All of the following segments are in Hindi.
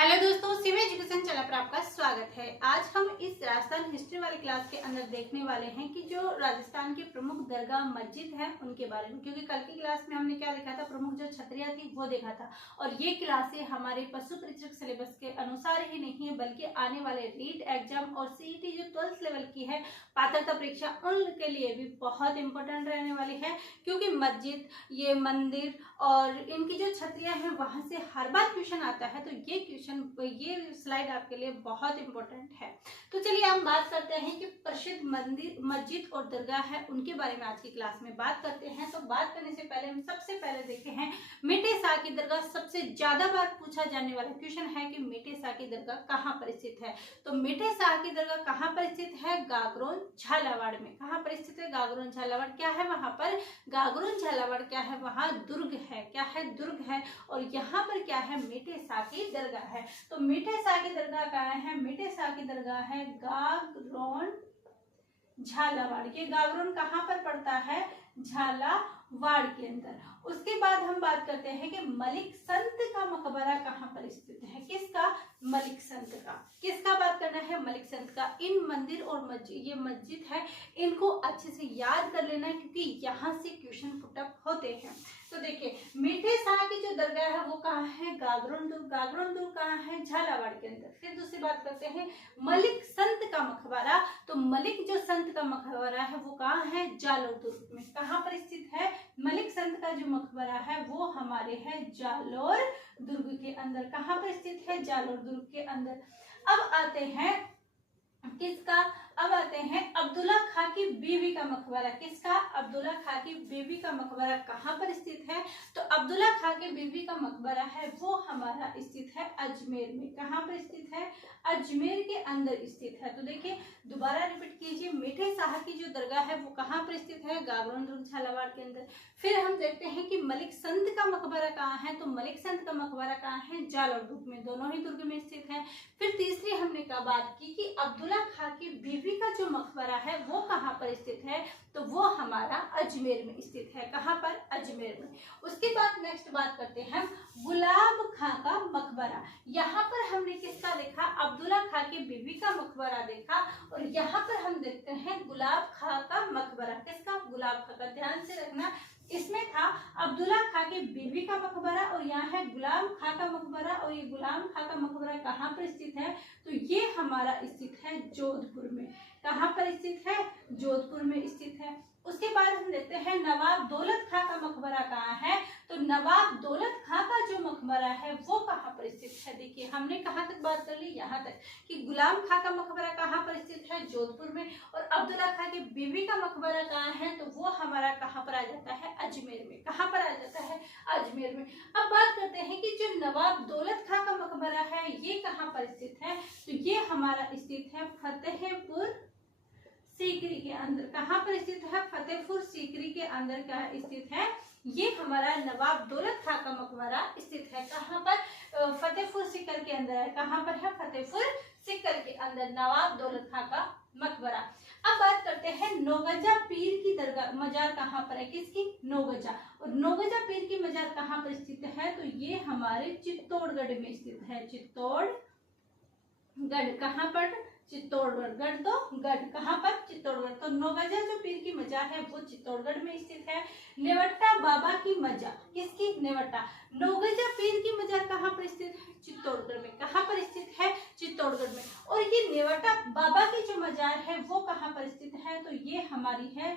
हेलो दोस्तों, सिव एजुकेशन चैनल पर आपका स्वागत है। आज हम इस राजस्थान हिस्ट्री वाली क्लास के अंदर देखने वाले हैं कि जो राजस्थान के प्रमुख दरगाह मस्जिद है उनके बारे में, क्योंकि कल की क्लास में हमने क्या देखा था, प्रमुख जो छतरियां थी वो देखा था। और ये क्लासें हमारे पशु परीक्षक सिलेबस के अनुसार ही नहीं है, बल्कि आने वाले रीट एग्जाम और सीईटी जो 12th लेवल की है पात्रता परीक्षा, उनके लिए भी बहुत इंपॉर्टेंट रहने वाली है। क्योंकि मस्जिद, ये मंदिर और इनकी जो छतरियां हैं वहां से हर बार क्वेश्चन आता है, तो ये स्लाइड आपके लिए बहुत इंपॉर्टेंट है। तो चलिए हम बात करते हैं कि प्रसिद्ध मंदिर, मस्जिद और दरगाह है उनके बारे में आज की क्लास में बात करते हैं। तो बात करने से पहले हम सबसे पहले देखते हैं मेटे शाह की दरगाह। सबसे ज्यादा बार पूछा जाने वाला क्वेश्चन है कि मेटे शाह की दरगाह कहाँ पर स्थित है। तो मेटे शाह की दरगाह कहाँ पर स्थित है? गागरोन झालावाड़ में। कहाँ पर स्थित है? गागरोन झालावाड़। क्या है वहां पर? गागरोन झालावाड़ क्या है? वहां दुर्ग है। क्या है? दुर्ग है। और यहाँ पर क्या है? मेटे शाह की दरगाह है। तो मेटे शाह की दरगाह कहाँ है? मेटे शाह की दरगाह है गागरोन झालावाड़। ये गागरोन कहाँ पर पड़ता है? झालावाड़ के अंदर। उसके बाद हम बात करते हैं कि मलिक संत का मकबरा कहाँ पर स्थित है। किसका? मलिक संत का। किसका बात करना है? मलिक संत का। इन मंदिर और ये मस्जिद है, इनको अच्छे से याद कर लेना, क्योंकि यहाँ से क्वेश्चन पुटअप होते हैं। तो देखिए, मेटे शाह की जो दरगाह है वो कहाँ है? गागरोन दुर्ग। गागरोन दुर्ग कहाँ है? झालावाड़ के अंदर। फिर दूसरी बात करते हैं मलिक संत का मकबरा। तो मलिक जो संत का मकबरा है वो कहाँ है? जालोर दुर्ग में। कहाँ पर स्थित है? मलिक संत का जो मकबरा है वो हमारे है जालोर दुर्ग के अंदर। कहाँ पर स्थित है? जालोर दुर्ग के अंदर। अब आते हैं किसका? अब आते हैं अब्दुल्ला खां की बीवी का मकबरा। किसका? अब्दुल्ला खां की बीवी का मकबरा कहाँ पर स्थित है? तो अब्दुल्ला खां की बीवी का मकबरा है वो हमारा स्थित है अजमेर में। कहाँ पर स्थित है? अजमेर के अंदर स्थित है। तो देखिए, दोबारा रिपीट कीजिए, मेटे शाह की जो दरगाह है वो कहाँ पर स्थित है? गागरोन दुर्ग झालावाड़ के अंदर। फिर हम देखते हैं कि मलिक संत का मकबरा कहाँ है। तो मलिक संत का मकबरा कहाँ है? जालोर दुर्ग में। दोनों ही दुर्ग में स्थित है। फिर तीसरी हमने क्या बात की कि अब्दुल्ला खां की बीवी का जो मकबरा है वो कहाँ पर स्थित है? तो वो हमारा अजमेर में स्थित है। कहाँ पर? अजमेर में। उसके बाद नेक्स्ट बात करते हैं गुलाब खां का मकबरा। यहाँ पर हमने किसका देखा? अब्दुल्ला खां की बीवी का मकबरा देखा। और यहाँ पर हम देखते हैं गुलाब खां का मकबरा। किसका? गुलाब खां का। ध्यान से रखना, इसमें था अब्दुल्ला खां की बीवी का मकबरा और यहाँ है गुलाम खां का मकबरा। और ये गुलाम खां का मकबरा कहाँ पर स्थित है? तो ये हमारा स्थित है जोधपुर में। कहाँ पर स्थित है? जोधपुर में स्थित है। उसके बाद हम देखते हैं नवाब दौलत खां का मकबरा कहाँ है। तो नवाब दौलत खां का जो मकबरा है वो कहाँ पर स्थित है? देखिए, हमने कहाँ तक बात कर ली? यहाँ तक कि गुलाम खां का मकबरा कहाँ पर स्थित है? जोधपुर में। और अब्दुल्ला खां की बीवी का मकबरा कहाँ है? तो वो हमारा कहाँ पर आ जाता है? अजमेर में। कहाँ पर आ जाता है? अजमेर में। अब बात करते हैं कि जो नवाब दौलत खां का मकबरा है ये कहाँ पर स्थित है। तो ये हमारा स्थित है फतेहपुर सीकरी के अंदर। कहाँ पर स्थित है? फतेहपुर सीकरी के अंदर क्या स्थित है? ये हमारा नवाब दौलत खां का मकबरा स्थित है। कहाँ पर? फतेहपुर सीकर के अंदर है। कहाँ पर है? फतेहपुर सीकर के अंदर नवाब दौलत खां का मकबरा। अब बात करते हैं नौगजा पीर की दरगाह मजार कहाँ पर है? किसकी? नौगजा। और नौगजा पीर की मजार कहाँ पर स्थित है? तो ये हमारे चित्तौड़गढ़ में स्थित है। चित्तौड़गढ़। कहाँ पर? चित्तौड़गढ़। गढ़ तो गढ़। कहाँ पर? चित्तौड़गढ़। तो नौगजा जो पीर की मजार है वो चित्तौड़गढ़ में स्थित है। नेवट्टा बाबा की मजार। किसकी? नेवट्टा। नौगजा पीर की मजार कहाँ पर स्थित है? चित्तौड़गढ़ में। कहाँ पर स्थित है? चित्तौड़गढ़ में। और ये नेवट्टा बाबा की जो मजार है वो कहाँ पर स्थित है? तो ये हमारी है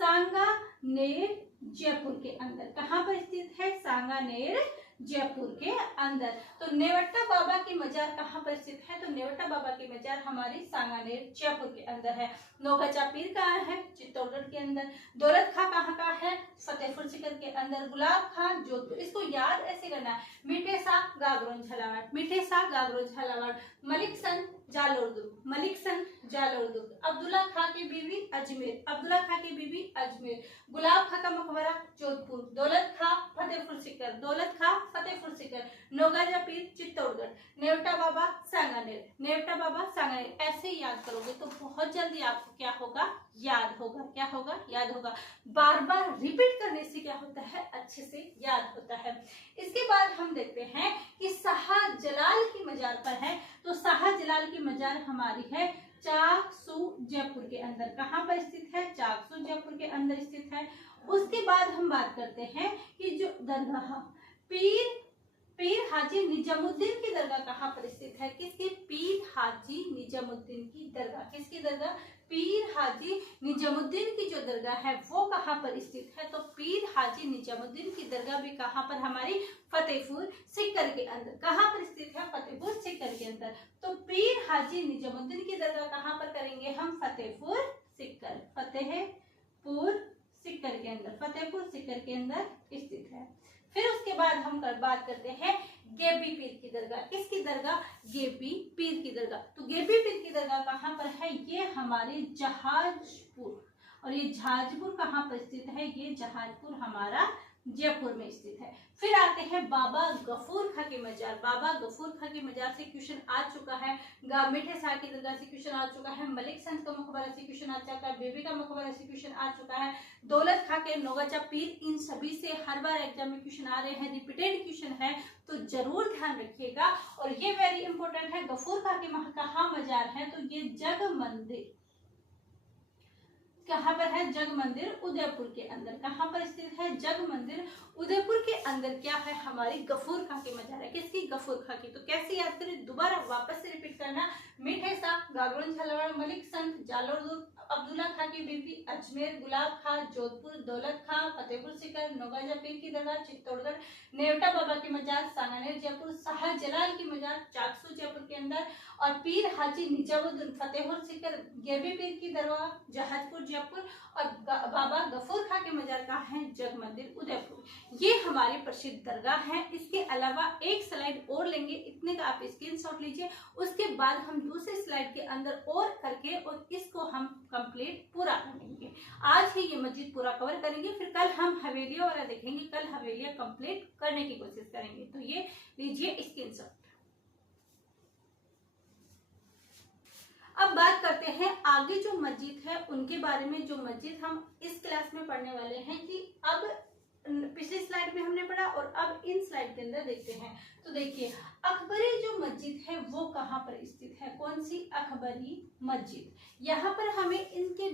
सांगानेर जयपुर के अंदर। कहाँ पर स्थित है? सांगानेर जयपुर के अंदर। तो नेवट्टा बाबा की मजार कहाँ पर स्थित है? तो नेवट्टा बाबा की मजार हमारी सांगानेर जयपुर के अंदर है। नौगजा पीर कहाँ है? चित्तौड़गढ़ के अंदर। दौलत खां कहाँ का है? फतेहपुर सीकर के अंदर। गुलाब खां जोधपुर। इसको याद ऐसे करना है, मेटे शाह गागरोन झालावाड़, मेटे शाह गागरोन झालावाड़, मलिक संत जालोर दुर्ग, मलिक संत जालोर दुर्ग, अब्दुल्ला खां की बीवी अजमेर, अब्दुल्ला खां की बीवी अजमेर, गुलाब खां का मकबरा जोधपुर, दौलत खां फतेहपुर सीकर, दौलत खां फतेहपुर सीकर, नौगजा पीर चित्तौड़गढ़, नेवटा बाबा सांगानेर, नेवटा बाबा सांगानेर। ऐसे याद करोगे तो बहुत जल्दी आपको क्या होगा? याद होगा। क्या होगा? याद होगा। बार बार रिपीट करने से क्या होता है? अच्छे से याद होता है। इसके बाद हम देखते हैं कि शाहजलाल की मजार मजार पर है, तो शाहजलाल की मजार हमारी है चाकसू जयपुर के अंदर। कहाँ पर स्थित है? चाकसू जयपुर के अंदर स्थित है। उसके बाद हम बात करते हैं कि जो दरगाह पीर हाजी निजामुद्दीन की दरगाह कहाँ पर स्थित है? किसकी? पीर हाजी निजामुद्दीन की दरगाह। किसकी दरगाह? पीर हाजी निजामुद्दीन की जो दरगाह है वो कहाँ पर स्थित है? तो पीर हाजी निजामुद्दीन की दरगाह भी कहाँ पर? हमारी फतेहपुर सीकर के अंदर। कहाँ पर स्थित है? फतेहपुर सीकर के अंदर। तो पीर हाजी निजामुद्दीन की दरगाह कहाँ पर करेंगे हम? फतेहपुर सीकर। फतेहपुर सीकर के अंदर, फतेहपुर सीकर के अंदर स्थित है। फिर उसके बाद हम बात करते हैं गेबी पीर की दरगाह। किसकी दरगाह? गेबी पीर की दरगाह। तो गेबी पीर की दरगाह कहाँ पर है? ये हमारे जहाजपुर, और ये जहाजपुर कहाँ पर स्थित है? ये जहाजपुर हमारा जयपुर में स्थित है। फिर आते हैं बाबा गफूर खां की मजार। बाबा गफूर खां की मजार से क्वेश्चन आ चुका है, मीठे शाह की दरगाह से क्वेश्चन आ चुका है, मलिक संत का मकबरा से क्वेश्चन आ चुका है, बीबी का मकबरा से क्वेश्चन आ चुका है, दौलत खां के नौगाचा पीर, इन सभी से हर बार एग्जाम में क्वेश्चन आ रहे हैं, रिपीटेड क्वेश्चन है, तो जरूर ध्यान रखिएगा। और ये वेरी इंपॉर्टेंट है, गफूर खां के कहाँ मजार है? तो ये जग मंदिर कहाँ पर है? जग मंदिर उदयपुर के अंदर। कहाँ पर स्थित है? जग मंदिर उदयपुर के अंदर क्या है? हमारी गफूर खां की मजार है। किसकी? गफूर खां की। तो कैसे याद करें? दोबारा वापस से रिपीट करना। मीठे शाह, गागरोन झालावाड़, मलिक संत, जालोर अब्दुल्ला खां की बीबी, अजमेर गुलाब खां, जोधपुर दौलत खां, फतेहपुर सीकर, नौगाजा पीर की दरगाह चित्तौड़गढ़, नेवटा बाबा की मजार सांगानेर जयपुर, शाहजलाल की मजार चाकसू जयपुर के अंदर, और पीर हाजी निजामुद्दीन फतेहपुर सीकर, गेबी पीर की दरगाह जहाजपुर जयपुर, और बाबा गफूर खां के मजार कहाँ है? जग मंदिर उदयपुर। ये हमारी प्रसिद्ध दरगाह है। इसके अलावा एक स्लाइड और लेंगे, इतने का आप स्क्रीनशॉट लीजिए। उसके बाद हम दूसरे स्लाइड के अंदर और करके और इसको हम कंप्लीट पूरा करेंगे। आज ही ये मस्जिद पूरा कवर करेंगे, फिर कल हम हवेलियां वाला देखेंगे, कल हवेलियां कंप्लीट करने की कोशिश करेंगे। तो ये लीजिए स्क्रीनशॉट। अब बात करते हैं आगे जो मस्जिद है उनके बारे में, जो मस्जिद हम इस क्लास में पढ़ने वाले हैं। कि अब पिछली स्लाइड में हमने पढ़ा और अब इन स्लाइड के अंदर देखते हैं। तो देखिए, अकबरी जो मस्जिद है वो कहाँ पर स्थित है? कौन सी? अकबरी मस्जिद। यहाँ पर हमें इनके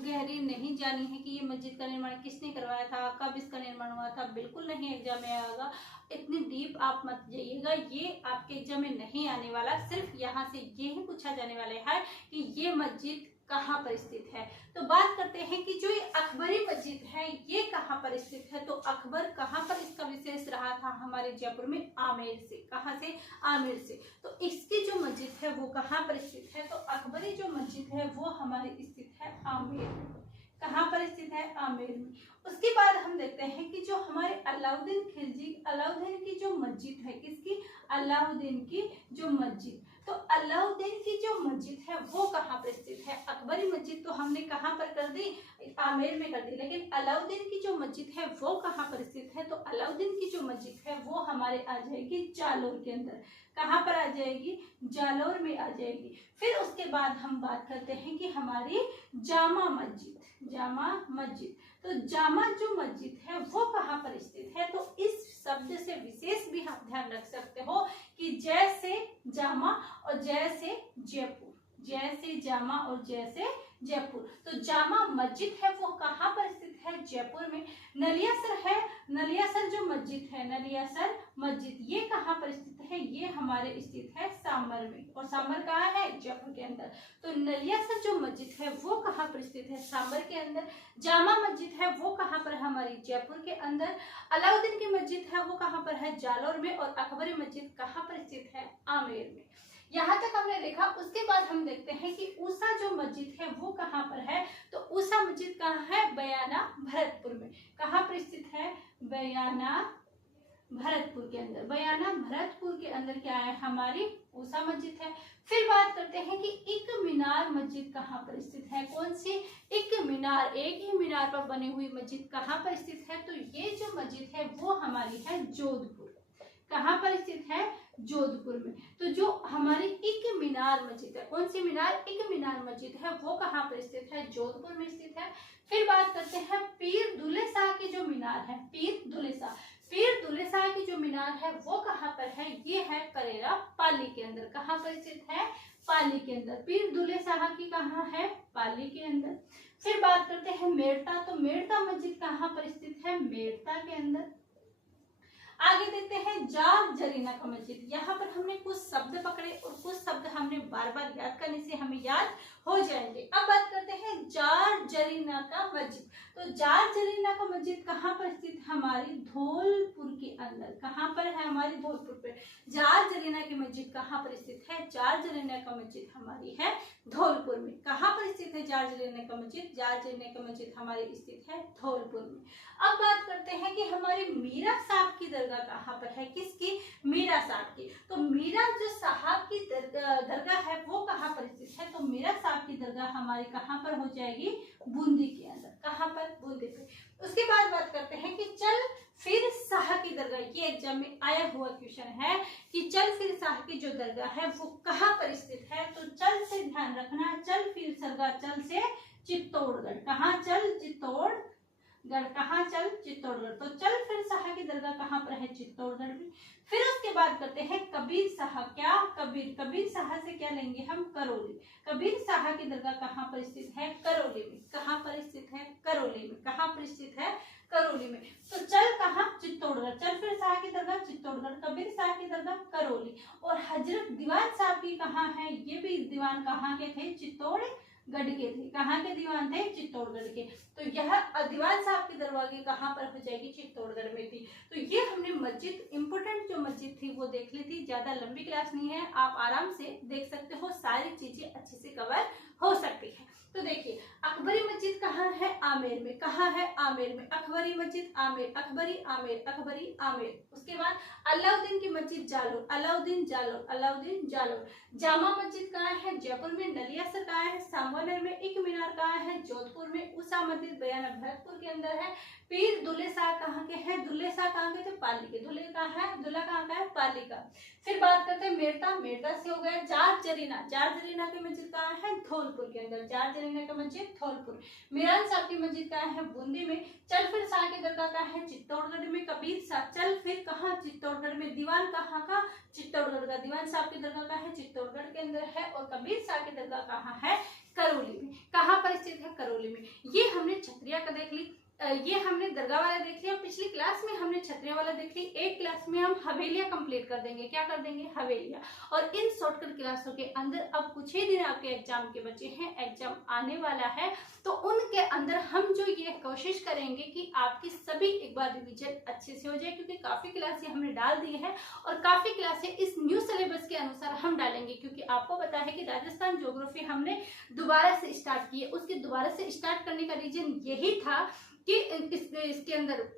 गहरी नहीं जानी है कि ये मस्जिद का निर्माण किसने करवाया था, कब इसका निर्माण हुआ था, बिल्कुल नहीं एग्जाम में आएगा। इतनी डीप आप मत जाइएगा, ये आपके एग्जाम में नहीं आने वाला। सिर्फ यहाँ से ये ही पूछा जाने वाला है कि ये मस्जिद कहाँ पर स्थित है। तो बात करते हैं कि जो ये अकबरी मस्जिद है ये कहाँ पर स्थित है। तो अकबर कहाँ पर इसका विशेष रहा था? हमारे जयपुर में आमेर से। कहाँ से? आमेर से। तो इसकी जो मस्जिद है वो कहाँ पर स्थित है? तो अकबरी जो मस्जिद है वो हमारी स्थित है आमेर में। कहाँ पर स्थित है? आमेर में। उसके बाद हम देखते हैं कि जो हमारे अलाउद्दीन खिलजी, अलाउद्दीन की जो मस्जिद है, किसकी? अलाउद्दीन की जो मस्जिद। तो अलाउद्दीन की जो मस्जिद है वो कहाँ पर स्थित है? अकबरी मस्जिद तो हमने कहाँ पर कर दी? आमेर में कर दी। लेकिन अलाउद्दीन की जो मस्जिद है वो कहाँ पर स्थित है? तो अलाउद्दीन की जो मस्जिद है वो हमारे आ जाएगी जालोर के अंदर। कहाँ पर आ जाएगी? जालोर में आ जाएगी। फिर उसके बाद हम बात करते हैं कि हमारी जामा मस्जिद, जामा मस्जिद। तो जामा जो मस्जिद है वो कहाँ पर स्थित है? तो इस शब्द से विशेष भी आप ध्यान रख सकते हो कि जैसे जामा और जैसे जयपुर, जैसे जामा और जैसे जयपुर। तो जामा मस्जिद है वो कहाँ पर स्थित है? जयपुर में। नलियासर है, नलियासर जो मस्जिद है, नलियासर मस्जिद, ये कहाँ पर स्थित है? ये हमारे स्थित है सांबर में। और सांबर कहाँ है? जयपुर के अंदर। तो नलियासर जो मस्जिद है वो कहाँ पर स्थित है? सांबर के अंदर। जामा मस्जिद है वो कहाँ पर? हमारी जयपुर के अंदर। अलाउद्दीन की मस्जिद है वो कहाँ पर है? जालोर में। और अकबरी मस्जिद कहाँ पर स्थित है? आमेर में। यहाँ तक हमने देखा। उसके बाद हम देखते हैं कि ऊषा जो मस्जिद है वो कहाँ पर है। तो ऊषा मस्जिद कहाँ है? बयाना भरतपुर में। कहाँ पर स्थित है? बयाना भरतपुर के अंदर। बयाना भरतपुर के अंदर क्या है? हमारी ऊषा मस्जिद है। फिर बात करते हैं कि एक मीनार मस्जिद कहाँ पर स्थित है? कौन सी? एक मीनार, एक ही मीनार पर बनी हुई मस्जिद कहाँ पर स्थित है? तो ये जो मस्जिद है वो हमारी है जोधपुर। कहाँ पर स्थित है? जोधपुर में। तो जो हमारी एक मीनार मस्जिद है, कौन सी मीनार? एक मीनार मस्जिद है वो कहाँ पर स्थित है? जोधपुर में स्थित है। फिर बात करते हैं पीर दुल्ले शाह की जो मीनार है, पीर दुल्ले शाह। पीर दुल्ले शाह की जो मीनार है वो कहाँ पर है, ये है करेरा पाली के अंदर। कहाँ पर स्थित है, पाली के अंदर। पीर दुल्ले शाह की कहाँ है, पाली के अंदर। फिर बात करते हैं मेड़ता, तो मेड़ता मस्जिद कहाँ पर स्थित है, मेड़ता के अंदर। आगे देखते हैं जार जरीना का मस्जिद। यहाँ पर हमने कुछ शब्द पकड़े और कुछ शब्द हमने बार बार याद करने से हमें याद हो जाएंगे। अब बात करते हैं जार जरीना का मस्जिद। तो जार जरीना का मस्जिद कहाँ पर स्थित है, हमारी धौलपुर के अंदर। कहाँ पर है, हमारी धौलपुर पे जार जरीना की मस्जिद कहाँ पर स्थित है, जार जरीना का मस्जिद हमारी है धौलपुर में। कहाँ पर स्थित है जार जरीना का मस्जिद, जार जरीना का मस्जिद हमारी स्थित है धौलपुर में। अब बात करते हैं कि हमारी मीरा साहब की दरगाह कहाँ पर है, किसकी, मीरा साहब की। तो मीरा जो साहब की दरगाह है वो कहाँ पर स्थित है, तो मीरा साहब की दरगाह हमारी कहाँ पर हो जाएगी, बूंदी के अंदर। कहाँ पर, बूंदी पे। उसके बाद बात करते हैं कि चल फिर शाह की दरगाह। ये एग्जाम में आया हुआ क्वेश्चन है कि चल फिर शाह की जो दरगाह है वो कहाँ पर स्थित है। तो चल से ध्यान रखना, चल फिर सरगाह, चल से चित्तौड़गढ़। कहाँ, चल चित्तौड़गढ़। कहाँ, चल चित्तौड़गढ़। तो चल फिर शाह की दरगाह कहाँ पर है, चित्तौड़गढ़ में। फिर उसके बाद करते हैं कबीर शाह। क्या, कबीर, कबीर शाह से क्या लेंगे हम, करौली। कबीर शाह की दरगाह कहाँ पर स्थित है, करौली में। कहाँ पर स्थित है, करौली में। कहाँ पर स्थित है, करौली में। तो चल कहाँ, चित्तौड़गढ़। चल फिर शाह की दरगाह चित्तौड़गढ़, कबीर शाह की दरगाह करौली। और हजरत दीवान साहब की कहाँ है, ये भी दीवान कहाँ के थे, चित्तौड़गढ़ के थे। कहाँ के दीवान थे, चित्तौड़गढ़ के। तो यह दीवान साहब की दरगाह कहाँ पर हो जाएगी, चित्तौड़गढ़ में थी। तो ये हमने मस्जिद, इंपोर्टेंट जो मस्जिद थी वो देख ली थी। ज्यादा लंबी क्लास नहीं है, आप आराम से देख सकते हो, सारी चीजें अच्छे से कवर हो सकती है। तो देखिए अकबरी मस्जिद कहाँ है, आमेर में। कहाँ है, आमेर में। अकबरी मस्जिद आमेर, अकबरी आमेर, अकबरी आमेर। उसके बाद अलाउद्दीन की मस्जिद जालोर, अलाउद्दीन जालोर, अलाउद्दीन जालोर। जामा मस्जिद कहाँ है, जयपुर में। नलियासर कहाँ है, सांभरनगर में। एक मीनार कहाँ है, जोधपुर में। उषा मस्जिद बयाना भरतपुर के अंदर है। पीर दुल्ले शाह कहाँ के हैं, दुल्ले शाह कहाँ के थे, पाली के। दुल्ले कहाँ है, दुल्ला कहाँ का है, पाली का। फिर बात करते हैं मेड़ता, मेड़ता से हो गया। जार जरीना, जार जरीना की मस्जिद कहाँ है, धौलपुर के अंदर। जार जरीना का मस्जिद धौलपुर। मीरान साहब की मस्जिद कहाँ है, बूंदी में। चल फिर शाह की दरगाह कहाँ है, चित्तौड़गढ़ में। कबीर शाह, चल फिर कहाँ, चित्तौड़गढ़ में। दीवान कहाँ का, चित्तौड़गढ़ का। दीवान साहब की दरगाह कहाँ है, चित्तौड़गढ़ के अंदर है। और कबीर शाह की दरगाह कहाँ है, करौली में। कहाँ पर स्थित है, करौली में। ये हमने छत्रिया का देख ली, ये हमने दरगाह वाला देख लिया। पिछली क्लास में हमने छत्रिया वाला देख ली। एक क्लास में हम हवेलियां कंप्लीट कर देंगे। क्या कर देंगे, हवेलियां। और इन शॉर्टकट क्लासों के अंदर अब कुछ ही दिन आपके एग्जाम के बचे हैं, एग्जाम आने वाला है, तो उनके अंदर हम जो ये कोशिश करेंगे कि आपकी सभी एक बार रिविजन अच्छे से हो जाए, क्योंकि काफी क्लासें हमने डाल दी है और काफी क्लासें इस न्यू सिलेबस के अनुसार हम डालेंगे। क्योंकि आपको पता है कि राजस्थान ज्योग्राफी हमने दोबारा से स्टार्ट की है। उसके दोबारा से स्टार्ट करने का रीजन यही था कि इसके अंदर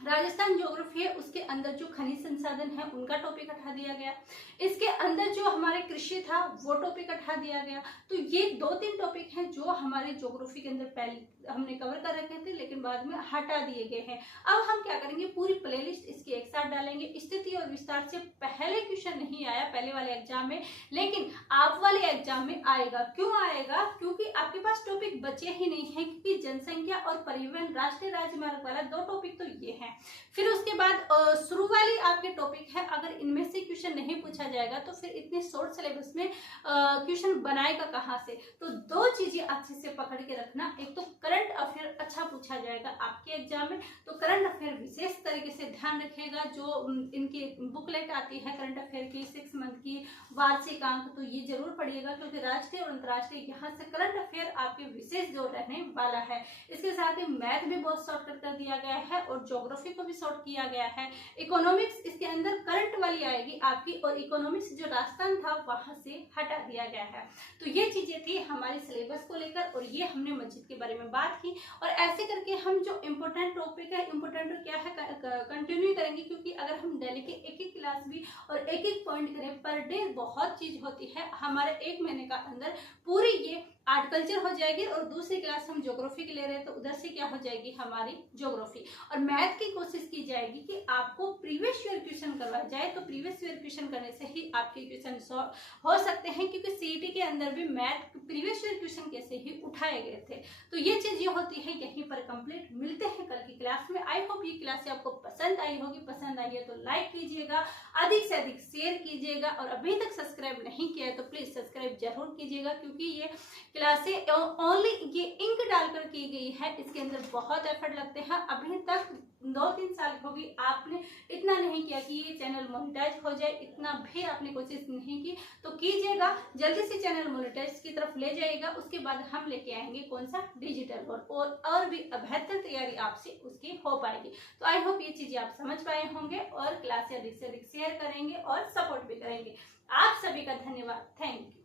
राजस्थान ज्योग्राफी है, उसके अंदर जो खनिज संसाधन है उनका टॉपिक हटा दिया गया। इसके अंदर जो हमारे कृषि था वो टॉपिक हटा दिया गया। तो ये 2-3 टॉपिक हैं जो हमारे ज्योग्राफी के अंदर पहले हमने कवर कर रखे थे, लेकिन बाद में हटा दिए गए हैं। अब हम क्या करेंगे, पूरी प्लेलिस्ट इसकी एक साथ डालेंगे। स्थिति और विस्तार से पहले क्वेश्चन नहीं आया पहले वाले एग्जाम में, लेकिन आप वाले एग्जाम में आएगा। क्यों आएगा, क्योंकि आपके पास टॉपिक बचे ही नहीं है, क्योंकि जनसंख्या और परिवहन, राष्ट्रीय राजमार्ग वाला 2 टॉपिक तो ये है। फिर उसके बाद शुरू वाली आपके टॉपिक है, अगर इनमें से क्वेश्चन नहीं पूछा जाएगा तो फिर इतने शॉर्ट सिलेबस में क्वेश्चन बनाएगा कहाँ से। तो 2 चीजें अच्छे से पकड़ के रखना। एक तो करंट अफेयर अच्छा पूछा जाएगा आपके एग्जाम में, तो करंट अफेयर विशेष तरीके से ध्यान रखिएगा। जो इनकी बुकलेट आती है करंट अफेयर की 6 मंथ की वार्षिक अंक, तो ये जरूर पढ़िएगा, क्योंकि राष्ट्रीय और अंतर्राष्ट्रीय यहाँ से करंट अफेयर आपके विशेष जो रहने वाला है। इसके साथ ही मैथ भी बहुत शॉर्टकट कर दिया गया है और ज्योग्राफी को भी शॉर्ट किया गया है। इकोनॉमिक्स इसके अंदर करंट वाली आएगी आपकी, और इकोनॉमिक्स जो राजस्थान था वहां से हटा दिया गया है। तो ये चीजें थी हमारे सिलेबस को लेकर, और ये हमने मस्जिद के बारे में बात की। और ऐसे करके हम जो इम्पोर्टेंट टॉपिक है, इम्पोर्टेंट क्या है, कंटिन्यू करेंगे। क्योंकि अगर हम डेली के एक क्लास भी और एक पॉइंट करें पर डे, बहुत चीज होती है। हमारे 1 महीने का अंदर पूरी ये आर्ट कल्चर हो जाएगी और दूसरी क्लास हम ज्योग्राफी की ले रहे हैं तो उधर से क्या हो जाएगी हमारी ज्योग्राफी। और मैथ की कोशिश की जाएगी कि आपको प्रीवियस ईयर क्वेश्चन करवाया जाए, तो प्रीवियस ईयर क्वेश्चन करने से ही आपके क्वेश्चन सॉल्व हो सकते हैं, क्योंकि सीईटी के अंदर भी मैथ प्रीवियस ईयर क्वेश्चन कैसे ही उठाए गए थे। तो ये चीज ये होती है यहीं पर कंप्लीट। मिलते हैं कल की क्लास में। आई होप ये क्लास आपको पसंद आई होगी। पसंद आई है तो लाइक कीजिएगा, अधिक से अधिक शेयर कीजिएगा, और अभी तक सब्सक्राइब नहीं किया है तो प्लीज सब्सक्राइब जरूर कीजिएगा, क्योंकि ये क्लासें ओनली ये इंक डालकर की गई है, इसके अंदर बहुत एफर्ट लगते हैं। अभी तक 2-3 साल होगी आपने इतना नहीं किया कि ये चैनल मोनेटाइज हो जाए, इतना भी आपने कोशिश नहीं की, तो कीजिएगा, जल्दी से चैनल मोनेटाइज की तरफ ले जाइएगा। उसके बाद हम लेके आएंगे कौन सा डिजिटल और भी बेहतर तैयारी आपसे उसकी हो पाएगी। तो आई होप ये चीजें आप समझ पाए होंगे और क्लास अधिक से अधिक शेयर करेंगे और सपोर्ट भी करेंगे। आप सभी का धन्यवाद। Thank you.